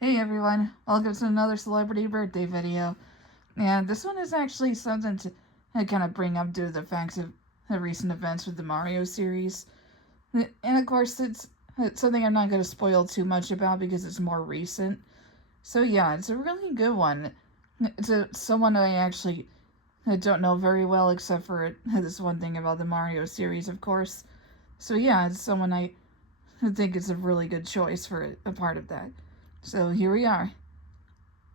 Hey everyone, welcome to another celebrity birthday video. And this one is actually something to kind of bring up due to the facts of recent events with the Mario series. And of course, it's something I'm not going to spoil too much about because it's more recent. So yeah, it's a really good one. It's someone I actually don't know very well except for this one thing about the Mario series, of course. So yeah, it's someone I think is a really good choice for a part of that. So here we are.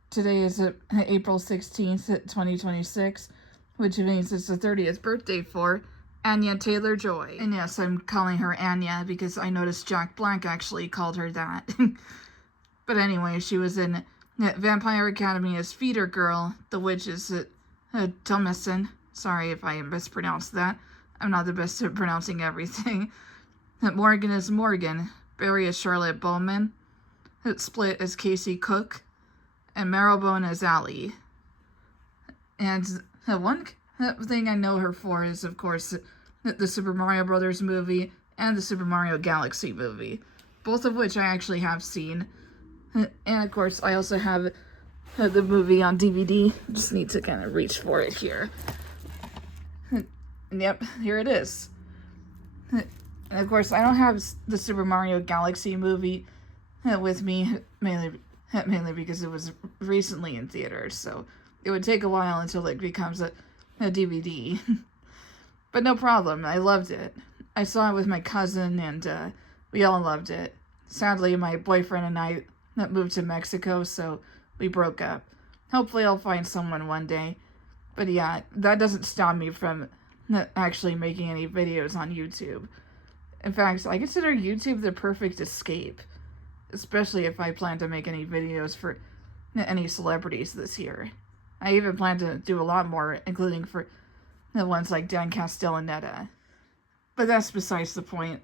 Today is April 16th, 2026, which means it's the 30th birthday for Anya Taylor Joy. And yes, I'm calling her Anya because I noticed Jack Black actually called her that. But anyway, she was in Vampire Academy as Feeder Girl, The Witch is Thomason. Sorry if I mispronounced that. I'm not the best at pronouncing everything. Morgan is Morgan. Barry is Charlotte Bowman. Split as Casey Cook. And Marrowbone as Allie. And one thing I know her for is, of course, the Super Mario Brothers movie and the Super Mario Galaxy movie, both of which I actually have seen. And of course, I also have the movie on DVD. Just need to kind of reach for it here. And yep, here it is. And of course, I don't have the Super Mario Galaxy movie with me, mainly because it was recently in theaters, so it would take a while until it becomes a DVD. But no problem, I loved it. I saw it with my cousin, and we all loved it. Sadly, my boyfriend and I moved to Mexico, so we broke up. Hopefully I'll find someone one day. But yeah, that doesn't stop me from actually making any videos on YouTube. In fact, I consider YouTube the perfect escape, especially if I plan to make any videos for any celebrities this year. I even plan to do a lot more, including for the ones like Dan Castellaneta. But that's besides the point.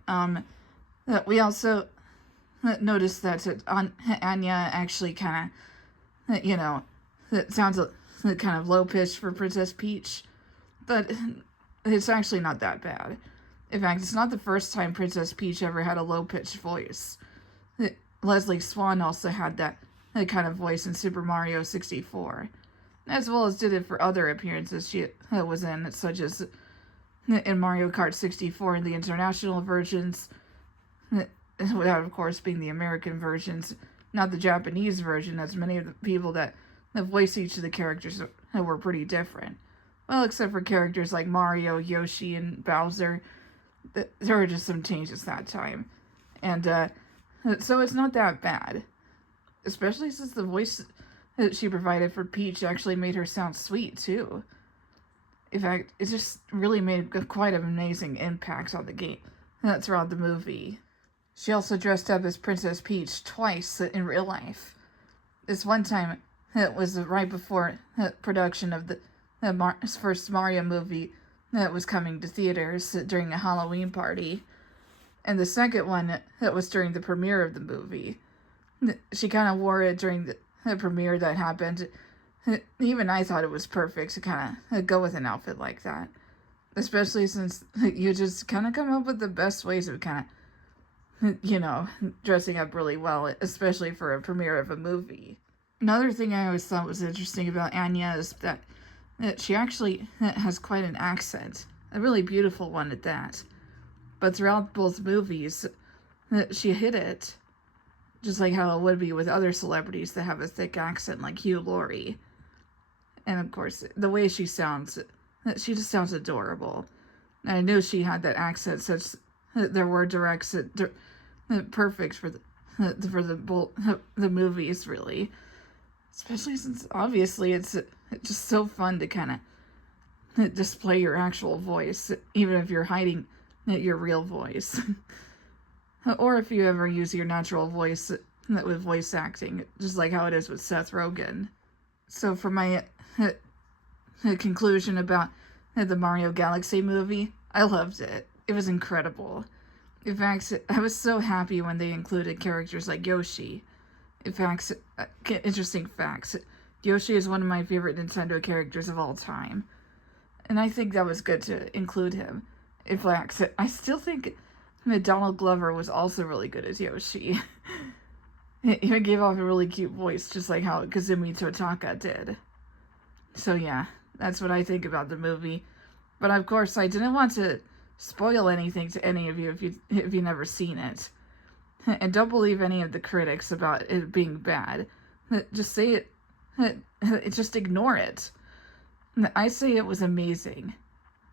We also noticed that Anya actually kind of, it sounds kind of low-pitched for Princess Peach, but it's actually not that bad. In fact, it's not the first time Princess Peach ever had a low-pitched voice. Leslie Swan also had that kind of voice in Super Mario 64, as well as did it for other appearances she was in, such as in Mario Kart 64 in the international versions, without of course being the American versions, not the Japanese version, as many of the people that voice each of the characters were pretty different. Well, except for characters like Mario, Yoshi, and Bowser, there were just some changes that time. And so it's not that bad. Especially since the voice that she provided for Peach actually made her sound sweet, too. In fact, it just really made quite an amazing impact on the game throughout the movie. She also dressed up as Princess Peach twice in real life. This one time, it was right before production of the first Mario movie that was coming to theaters during a Halloween party. And the second one, that was during the premiere of the movie. She kind of wore it during the premiere that happened. Even I thought it was perfect to kind of go with an outfit like that. Especially since you just kind of come up with the best ways of kind of, dressing up really well, especially for a premiere of a movie. Another thing I always thought was interesting about Anya is that she actually has quite an accent. A really beautiful one at that. But throughout both movies, she hid it. Just like how it would be with other celebrities that have a thick accent like Hugh Laurie. And of course, the way she sounds, she just sounds adorable. And I knew she had that accent such that there were directs perfect for the movies, really. Especially since, obviously, it's just so fun to kind of display your actual voice, even if you're hiding your real voice. Or if you ever use your natural voice with voice acting, just like how it is with Seth Rogen. So for my conclusion about the Mario Galaxy movie, I loved it. It was incredible. In fact, I was so happy when they included characters like Yoshi. In fact, interesting facts, Yoshi is one of my favorite Nintendo characters of all time. And I think that was good to include him. In fact, I still think Donald Glover was also really good as Yoshi. It even gave off a really cute voice, just like how Kazumi Totaka did. So yeah, that's what I think about the movie. But of course, I didn't want to spoil anything to any of you if you never seen it. And don't believe any of the critics about it being bad. Just say it. Just ignore it. I say it was amazing.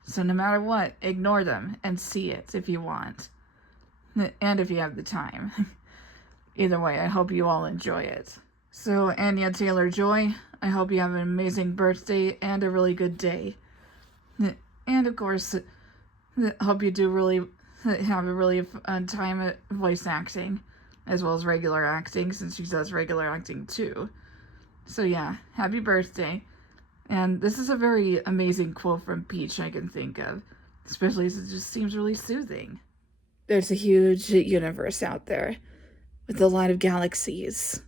So no matter what, ignore them and see it if you want. And if you have the time. Either way, I hope you all enjoy it. So, Anya Taylor Joy, I hope you have an amazing birthday and a really good day. And of course, hope you do really have a really fun time at voice acting, as well as regular acting, since she does regular acting too. So yeah, happy birthday. And this is a very amazing quote from Peach I can think of, especially as it just seems really soothing. There's a huge universe out there with a lot of galaxies.